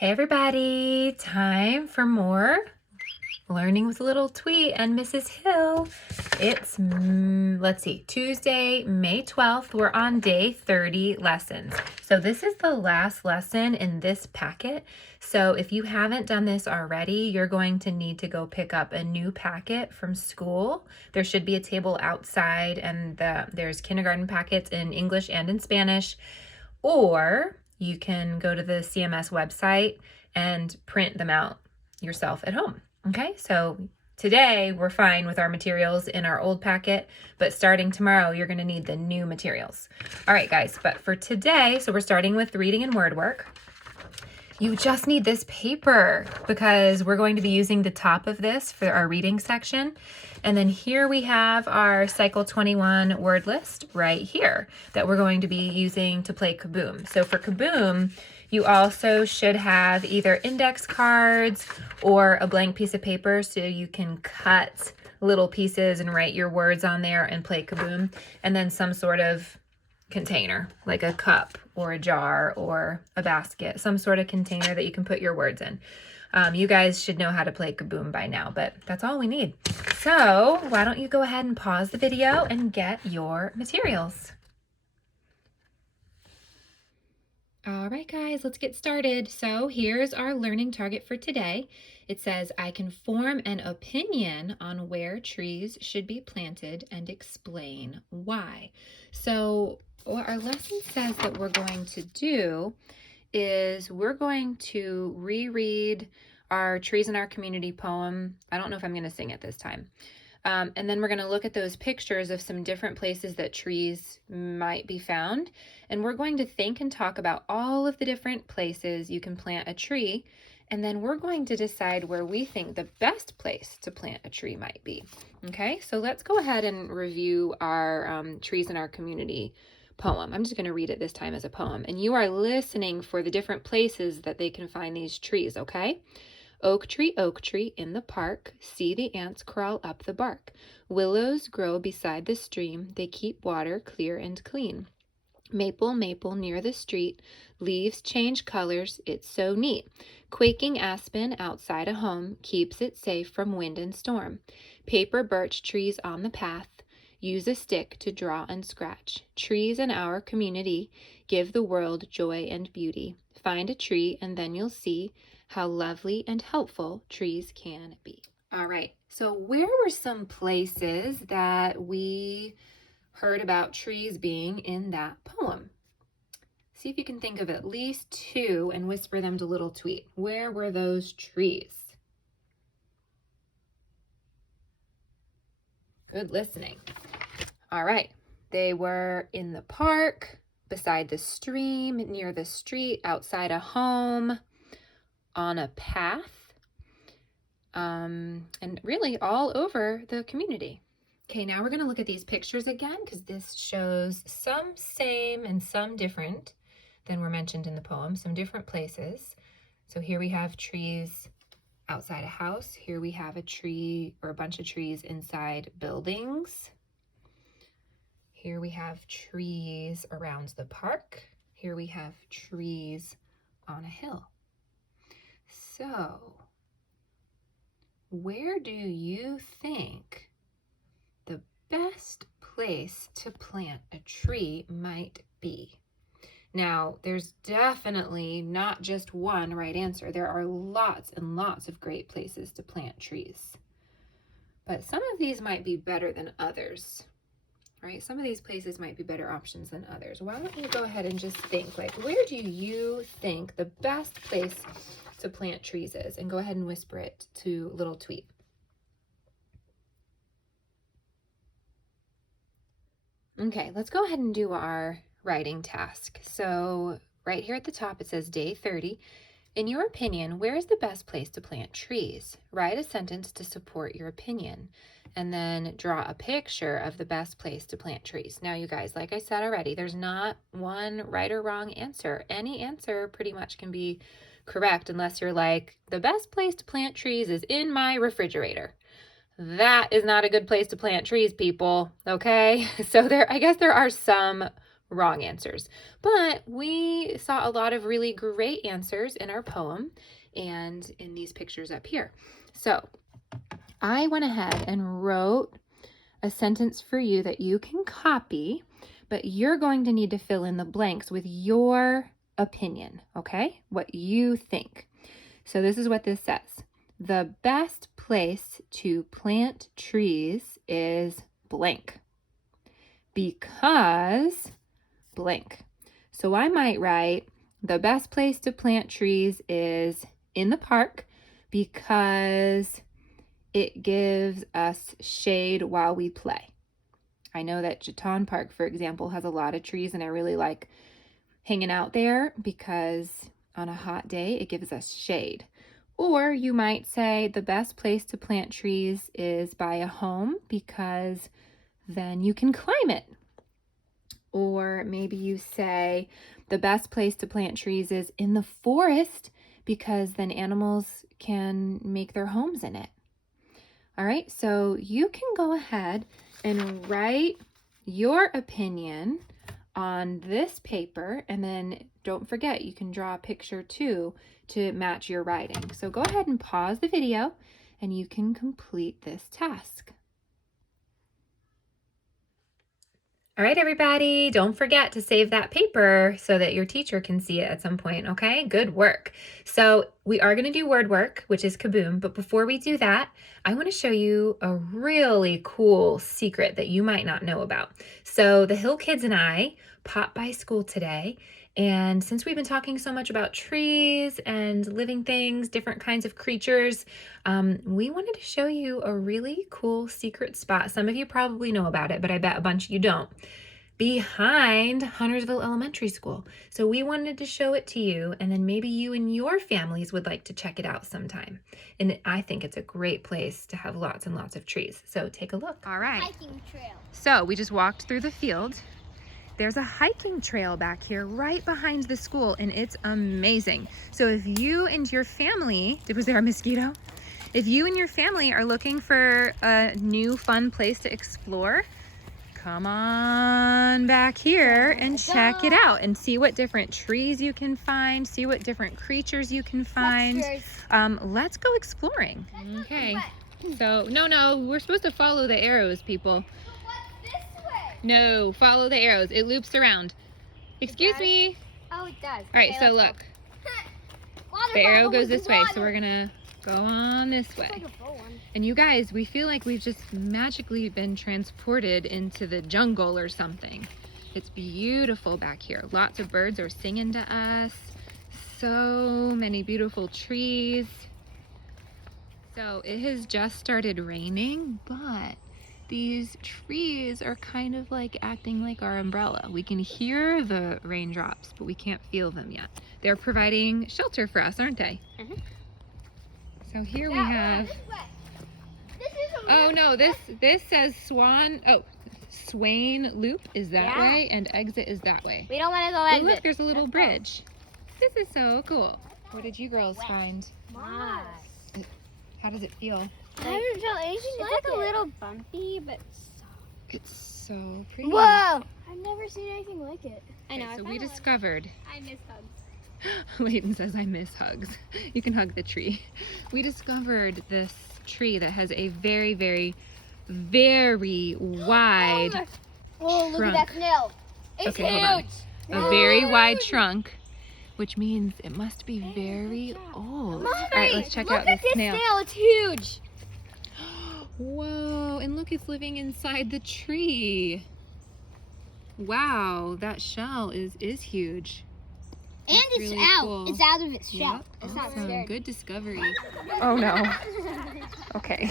Hey everybody, time for more Learning with Little Tweet and Mrs. Hill. It's, let's see, Tuesday, May 12th. We're on day 30 lessons. So this is the last lesson in this packet. So if you haven't done this already, you're going to need to go pick up a new packet from school. There should be a table outside, and there's kindergarten packets in English and in Spanish. Or you can go to the CMS website and print them out yourself at home. Okay, so today we're fine with our materials in our old packet, but starting tomorrow, you're gonna need the new materials. All right, guys, but for today, so we're starting with reading and word work. You just need this paper because we're going to be using the top of this for our reading section. And then here we have our Cycle 21 word list right here that we're going to be using to play Kaboom. So for Kaboom, you also should have either index cards or a blank piece of paper so you can cut little pieces and write your words on there and play Kaboom. And then some sort of container, like a cup or a jar or a basket, some sort of container that you can put your words in. You guys should know how to play Kaboom by now, but that's all we need. So why don't you go ahead and pause the video and get your materials. All right, guys, let's get started. So here's our learning target for today. It says, I can form an opinion on where trees should be planted and explain why. So what our lesson says that we're going to do is we're going to reread our Trees in Our Community poem. I don't know if I'm going to sing it this time. And then we're going to look at those pictures of some different places that trees might be found. And we're going to think and talk about all of the different places you can plant a tree. And then we're going to decide where we think the best place to plant a tree might be. Okay, so let's go ahead and review our Trees in Our Community poem. I'm just going to read it this time as a poem. And you are listening for the different places that they can find these trees, okay? Oak tree, in the park, see the ants crawl up the bark. Willows grow beside the stream, they keep water clear and clean. Maple, near the street, leaves change colors, it's so neat. Quaking aspen outside a home, keeps it safe from wind and storm. Paper birch trees on the path, use a stick to draw and scratch. Trees in our community give the world joy and beauty. Find a tree and then you'll see how lovely and helpful trees can be. All right, so where were some places that we heard about trees being in that poem? See if you can think of at least two and whisper them to Little Tweet. Where were those trees? Good listening. All right, they were in the park, beside the stream, near the street, outside a home, on a path, and really all over the community. Okay, now we're going to look at these pictures again because this shows some same and some different than were mentioned in the poem, some different places. So here we have trees outside a house. Here we have a tree or a bunch of trees inside buildings. Here we have trees around the park. Here we have trees on a hill. So, where do you think the best place to plant a tree might be? Now, there's definitely not just one right answer. There are lots and lots of great places to plant trees. But some of these might be better than others, right? Some of these places might be better options than others. Why don't you go ahead and just think, like, where do you think the best place to plant trees is? And go ahead and whisper it to Little Tweet. Okay, let's go ahead and do our writing task. So right here at the top, it says day 30. In your opinion, where is the best place to plant trees? Write a sentence to support your opinion and then draw a picture of the best place to plant trees. Now, you guys, like I said already, there's not one right or wrong answer. Any answer pretty much can be correct unless you're like, the best place to plant trees is in my refrigerator. That is not a good place to plant trees, people, okay? So I guess there are some wrong answers. But we saw a lot of really great answers in our poem and in these pictures up here. So I went ahead and wrote a sentence for you that you can copy, but you're going to need to fill in the blanks with your opinion, okay? What you think. So this is what this says. The best place to plant trees is blank because blank. So I might write, the best place to plant trees is in the park because it gives us shade while we play. I know that Chaton Park, for example, has a lot of trees, and I really like hanging out there because on a hot day, it gives us shade. Or you might say the best place to plant trees is by a home because then you can climb it. Or maybe you say the best place to plant trees is in the forest because then animals can make their homes in it. All right, so you can go ahead and write your opinion on this paper, and then don't forget you can draw a picture too to match your writing. So go ahead and pause the video and you can complete this task. All right, everybody, don't forget to save that paper so that your teacher can see it at some point, okay? Good work. So we are going to do word work, which is Kaboom, but before we do that, I want to show you a really cool secret that you might not know about. So the Hill Kids and I popped by school today, and since we've been talking so much about trees and living things, different kinds of creatures, we wanted to show you a really cool secret spot. Some of you probably know about it, but I bet a bunch of you don't. Behind Huntersville Elementary School. So we wanted to show it to you, and then maybe you and your families would like to check it out sometime. And I think it's a great place to have lots and lots of trees. So take a look. All right. Hiking trail. So we just walked through the field. There's a hiking trail back here right behind the school, and it's amazing. So if you and your family, was there a mosquito? If you and your family are looking for a new fun place to explore, come on back here and check it out and see what different trees you can find, see what different creatures you can find. Let's go exploring. Okay. So, no, we're supposed to follow the arrows, people. No, follow the arrows. It loops around. Excuse me. Oh, it does. All right, so look. The arrow goes this way, so we're gonna go on this way. And you guys, we feel like we've just magically been transported into the jungle or something. It's beautiful back here. Lots of birds are singing to us. So many beautiful trees. So it has just started raining, but these trees are kind of like acting like our umbrella. We can hear the raindrops, but we can't feel them yet. They're providing shelter for us, aren't they? Mm-hmm. So here we have... Oh no, this says Swain Loop is that way and exit is that way. We don't want to go exit. Oh, look, there's a little bridge. This is so cool. What did you girls find? Moss. How does it feel? I haven't felt anything like it. It's like a little bumpy, but it's so pretty. Whoa! I've never seen anything like it. I know. Okay, so we discovered. I miss hugs. Layton says, I miss hugs. You can hug the tree. We discovered this tree that has a very, very, very wide trunk. Oh, look at that snail. It's huge. Hold on. A very wide trunk, which means it must be very old. Mommy, all right, let's check out this snail. Look at this snail. It's huge. Whoa, and look, it's living inside the tree. Wow, that shell is huge. And That's it's really out. cool. It's out of its shell. Yep. It's not Awesome. scared. Good discovery. Oh no. Okay.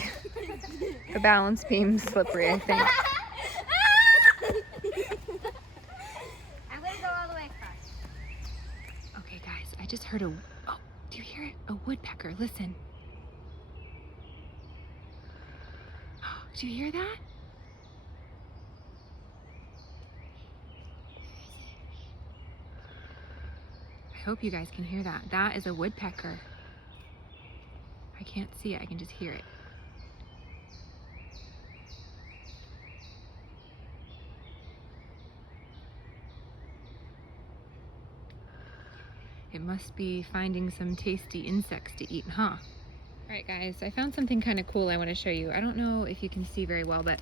The balance beam's slippery, I think. I'm gonna go all the way across. Okay, guys, I just heard do you hear it? A woodpecker, listen. Do you hear that? I hope you guys can hear that. That is a woodpecker. I can't see it, I can just hear it. It must be finding some tasty insects to eat, huh? All right, guys, I found something kind of cool I want to show you. I don't know if you can see very well, but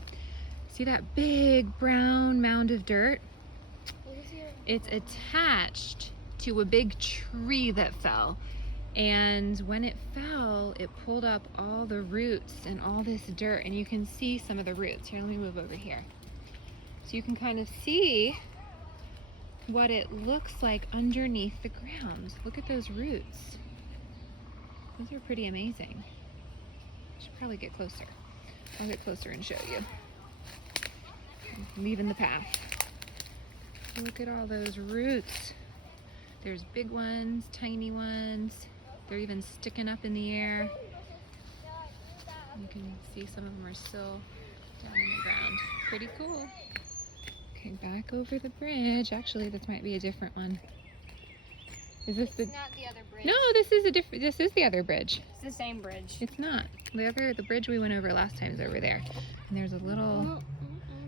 see that big brown mound of dirt? It's attached to a big tree that fell. And when it fell, it pulled up all the roots and all this dirt, and you can see some of the roots. Here, let me move over here. So you can kind of see what it looks like underneath the ground. Look at those roots. Those are pretty amazing. I should probably get closer. I'll get closer and show you. I'm leaving the path. Look at all those roots. There's big ones, tiny ones. They're even sticking up in the air. You can see some of them are still down in the ground. Pretty cool. Okay, back over the bridge. Actually, this might be a different one. Is this It's not the other bridge. No, this is a different. This is the other bridge. It's the same bridge. It's not. The bridge we went over last time is over there. And there's a little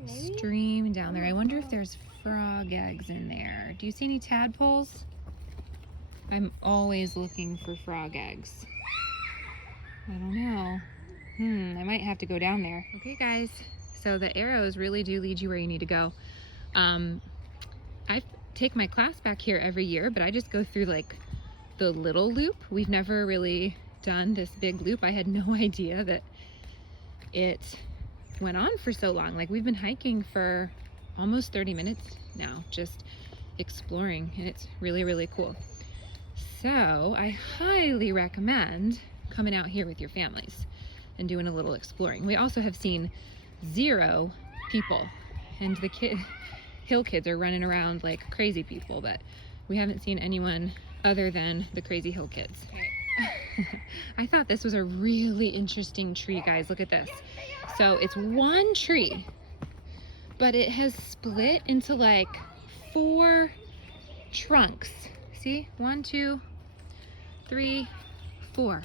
stream down there. I wonder if there's frog eggs in there. Do you see any tadpoles? I'm always looking for frog eggs. I don't know. I might have to go down there. Okay, guys. So the arrows really do lead you where you need to go. I take my class back here every year, but I just go through like the little loop. We've never really done this big loop. I had no idea that it went on for so long. Like, we've been hiking for almost 30 minutes now, just exploring, and it's really, really cool. So I highly recommend coming out here with your families and doing a little exploring. We also have seen 0 people, and the hill kids are running around like crazy people, but we haven't seen anyone other than the crazy hill kids. I thought this was a really interesting tree, guys. Look at this. So it's one tree, but it has split into like 4 trunks. See? 1, 2, 3, 4.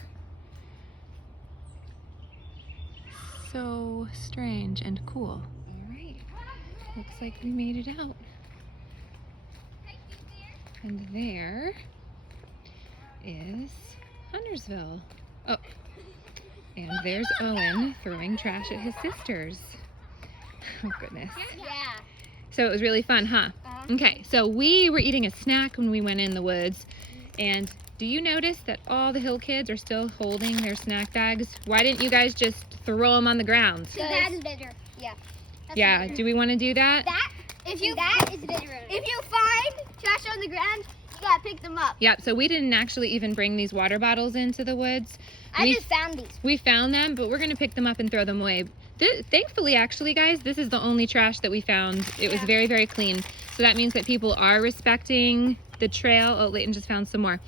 So strange and cool. All right. Looks like we made it out. And there is Huntersville. Oh, and there's Owen throwing trash at his sisters. Oh, goodness. Yeah. So it was really fun, huh? Okay, so we were eating a snack when we went in the woods, and do you notice that all the hill kids are still holding their snack bags? Why didn't you guys just throw them on the ground? That is better. Yeah. Yeah, do we want to do that? If you find trash on the ground, you gotta pick them up. Yep, so we didn't actually even bring these water bottles into the woods. I just found these. We found them, but we're going to pick them up and throw them away. Thankfully, actually, guys, this is the only trash that we found. It was very, very clean. So that means that people are respecting the trail. Oh, Leighton just found some more.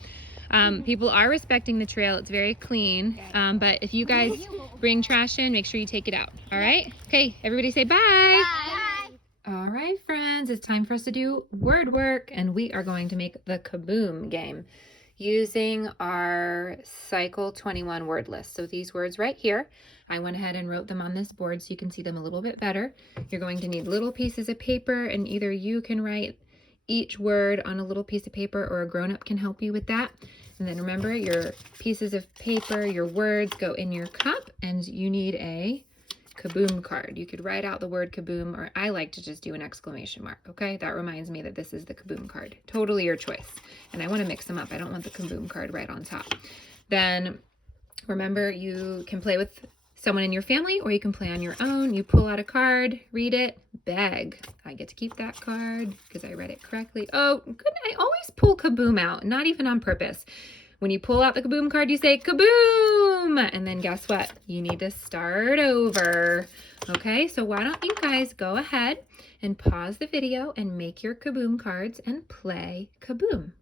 People are respecting the trail. It's very clean. But if you guys bring trash in, make sure you take it out. All right? Okay, everybody say bye. Bye. All right, friends, it's time for us to do word work, and we are going to make the Kaboom game using our Cycle 21 word list. So these words right here, I went ahead and wrote them on this board so you can see them a little bit better. You're going to need little pieces of paper, and either you can write each word on a little piece of paper or a grown-up can help you with that. And then remember, your pieces of paper, your words go in your cup, and you need a Kaboom card. You could write out the word Kaboom, or I like to just do an exclamation mark, okay? That reminds me that this is the Kaboom card. Totally your choice. And I want to mix them up. I don't want the Kaboom card right on top. Then remember, you can play with someone in your family, or you can play on your own. You pull out a card, read it, beg. I get to keep that card because I read it correctly. Oh, good. I always pull Kaboom out, not even on purpose. When you pull out the Kaboom card, you say Kaboom! And then guess what? You need to start over. Okay, so why don't you guys go ahead and pause the video and make your Kaboom cards and play Kaboom.